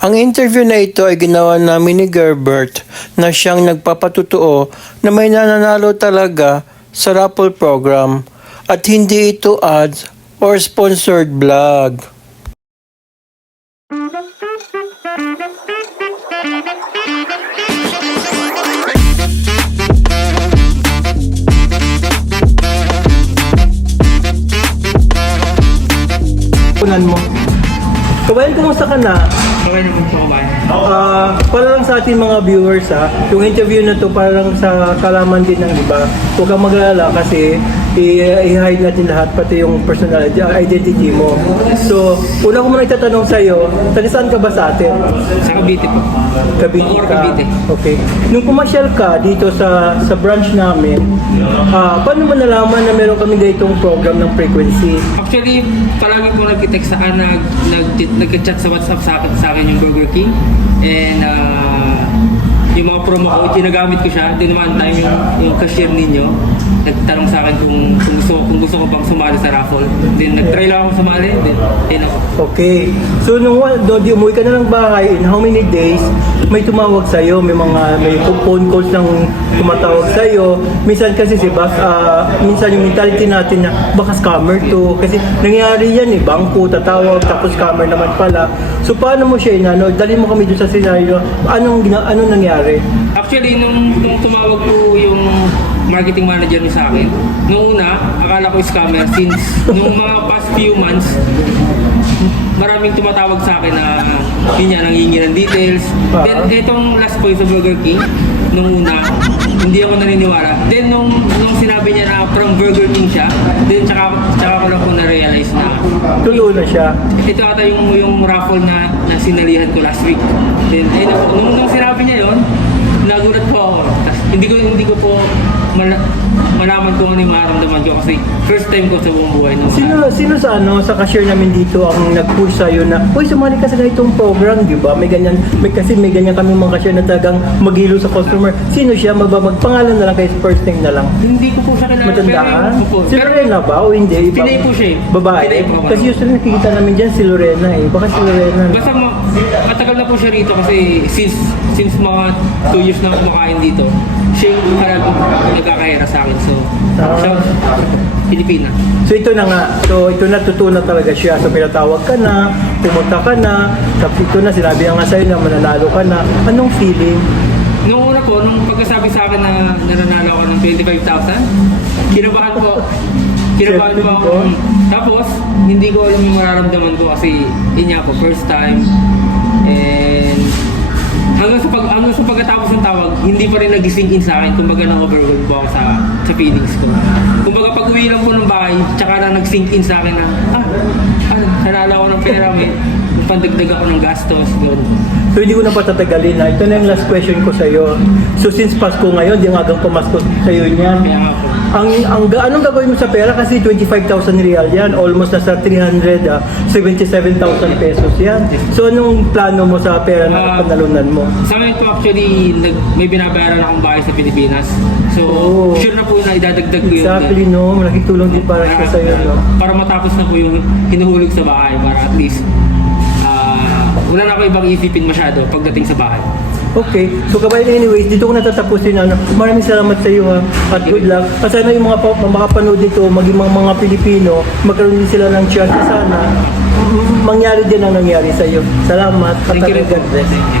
Ang interview na ito ay ginawa namin ni Gerbert na siyang nagpapatutuo na may nananalo talaga sa raffle program at hindi ito ads or sponsored vlog. Punan mo. Kabayan, kumusta ka na? Okay na po sa kumain. Para lang sa ating mga viewers yung interview na to para lang sa kalaman din ng iba. Huwag kang mag-alala kasi i-hide natin lahat pati yung personal identity mo. So, una ko muna itatanong sa'yo, taga saan ka ba sa atin? Sa Cavite po. Cavite Bacoor, ka? Cavite. Okay. Nung pumasyal ka dito sa branch namin, paano mo nalaman na meron kami ganitong program ng frequency? Actually, palagi po nag-text sa akin, nag-chat sa WhatsApp sa akin yung Burger King. And yung mga promo ko, ginagamit ko siya. Then one time yung cashier ninyo, nagtanong sa akin kung gusto ko bang sumali sa raffle. Then nag-try lang ako sumali. Then ayun ako. Okay. So nung di umuwi ka na ng bahay, in how many days may tumawag sa iyo, may phone calls nang tumatawag sa iyo. Minsan kasi minsan yung mentality natin na baka scammer to kasi nangyari yan bangko tatawag tapos scammer naman pala. So paano mo siya dali mo kami doon sa scenario. Anong nangyari? Actually, nung tumawag po yung marketing manager niya sa akin, nung una, akala ko scammer since nung mga past few months, maraming tumatawag sa akin na yun yan, nangingi ng details. Then, itong last po sa Burger King, nung una, hindi ako naniniwala. Then, nung sinabi niya na from Burger King siya, then tsaka ko lang po na-realize na Tulo na siya. ito ata yung raffle na sinalihan ko last week. Then, ayun na po, nung sinabi niya yon, nagulat po ako. Tas, hindi ko po malaman kung ano yung maramdaman ko kasi first time ko sa buong buhay. Sino sa cashier namin dito ang nag-push sa'yo na, uy, sumali ka sa ganitong program, di ba? May ganyan kami mga cashier na talagang maghilo sa customer. Sino siya? Magpangalan na lang kayo, first name na lang. Hindi ko po siya kilala. Matandaan? Si Pero Lorena ba o hindi? Pinay po siya Babae? Pinay po. Kasi usually nakikita namin dyan si Lorena Baka si Lorena. Basta matagal na po siya rito kasi since mga 2 years na kumakain dito, siya yung nagkakahira sa akin. So, siya, Pilipina. So ito na nga. So ito na, totoo na talaga siya. So pinatawag ka na, pumunta ka na, tapos ito na, sinabi nga sa'yo na mananalo ka na. Anong feeling? Nung una po, nung pagkasabi sa akin na nananalo ako ng 25,000, kinabahan po. Kinabahan po ako. Tapos, hindi ko alam yung mararamdaman ko kasi yun nga po, first time. And hanggang sa pagkatapos ng tawag, hindi pa rin nag-sink in sa akin. Kumbaga na-overwhelmed po ako sa feelings ko. Kumbaga pag uwi lang po ng bahay, tsaka na nag-sink in sa akin na, nanalo ako ng pera, may pandagdag ako ng gastos. So hindi ko na patatagalin na. Ito na yung last question ko sa'yo. So since Pasko ngayon, di ang agang pamasko sa'yo niyan. Kaya nga po. Anong gagawin mo sa pera? Kasi 25,000 real yan. Almost nasa 377,000 pesos yan. So anong plano mo sa pera na panalunan mo? Sa ngayon po actually, may binabayaran akong bahay sa Pilipinas. So, sure na po na idadagdag ko yun. Exactly, no? Malaking tulong din para sa'yo, no? Para matapos na po yung hinuhulog sa bahay. Para at least, wala na ako ibang isipin masyado pagdating sa bahay. Okay. So kabayan, anyways, dito ko natatapusin. Maraming salamat sa iyo at good luck. At sana yung mga makapanood dito, maging mga Pilipino, magkaroon din sila ng chance. Sana mangyari din ang nangyari sa iyo. Salamat. Thank you. God bless. Thank you.